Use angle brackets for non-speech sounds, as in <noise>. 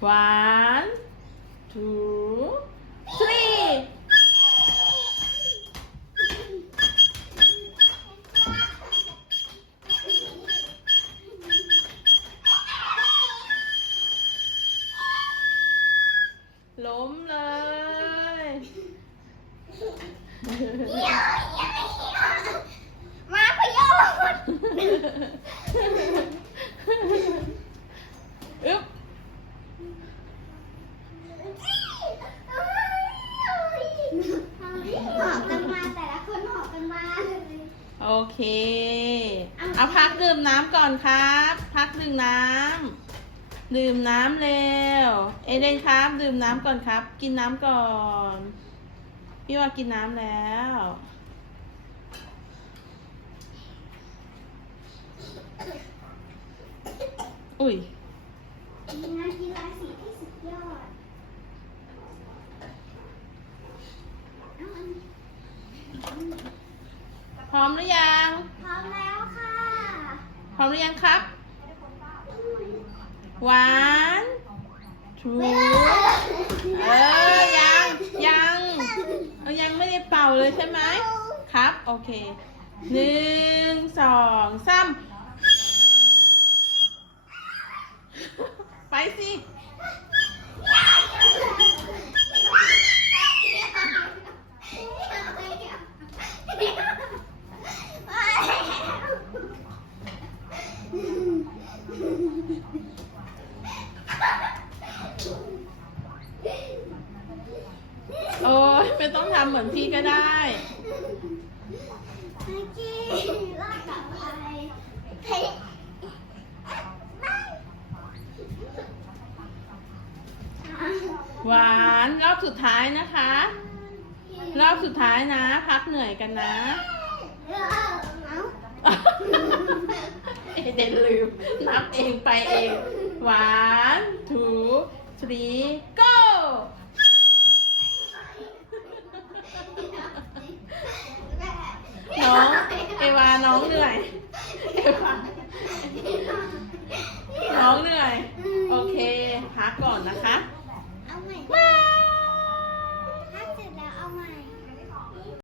one two three. ล้ม <laughs> <laughs> โอเค เอาพักดื่มน้ำก่อนครับ พักดื่มน้ำดื่มน้ำเร็ว เอเดนครับ ดื่มน้ำก่อนครับ กินน้ำก่อน พี่ว่ากินน้ำแล้ว อุ้ยมีงานกีฬาสีที่สุดยอดเอาอันนี้ พ ร้อมหรือยัง พร้อมแล้วค่ะพร้อมหรือยังครับ one two เออ ยัง ยังเออยังไม่ได้เป่าเลยใช่ไหม ครับ โอเค หนึ่ง สองสามไปสิ อ้ยไม่ต้องทำเหมือนพี่ก็ได้เมื่อกี้ลากกลับไปเฮ้ยไม่หวานรอบสุดท้ายนะคะ รอบสุดท้ายนะ พักเหนื่อยกันนะเอาเอเดนลืม นับเองไปเอง หวานถูทรี go น้อง เอวาน้องเหนื่อยเอวาน้องเหนื่อย โอเค พักก่อนนะคะ